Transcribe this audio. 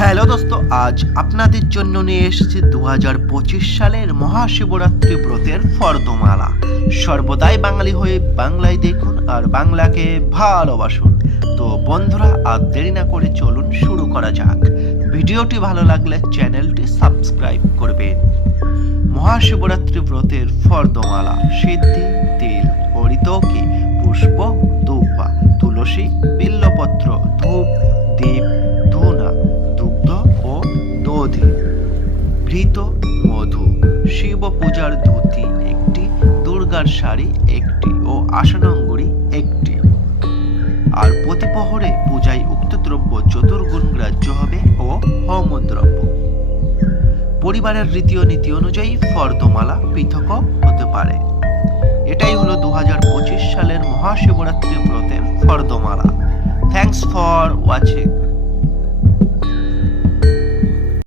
Hello দোস্ত, আজ আপনাদের জন্য নিয়ে এসেছি দু হাজার পঁচিশ সালের মহাশিবরাত্রি ব্রতের ফর্দমালা। সর্বদাই বাঙালি হয়ে বাংলায় দেখুন আর বাংলাকে ভালোবাসুন। তো বন্ধুরা, আর দেরি না করে চলুন শুরু করা যাক। ভিডিওটি ভালো লাগলে চ্যানেলটি সাবস্ক্রাইব করবেন। মহাশিবরাত্রি ব্রতের ফর্দমালা, সিদ্ধি, তিল হরিতকি পুষ্প দুব্বা তুলসী, বিল্লপত্র, ধূপ, দীপ ও দধি ঘৃত মধু। শিব পূজার ধুতি একটি, দুর্গার শাড়ি একটি ও আসানঙ্গুরি একটি। আর প্রতিপহরে পূজায় উক্ত দ্রব্য চতুর্গুণ গ্রাহ্য হবে ও হোমদ্রব্য পরিবারের রীতি ও নীতি অনুযায়ী ফর্দমালা পৃথক হতে পারে। এটাই হলো দু হাজার পঁচিশ সালের মহাশিবরাত্রি ব্রতের ফর্দমালা। Thanks for watching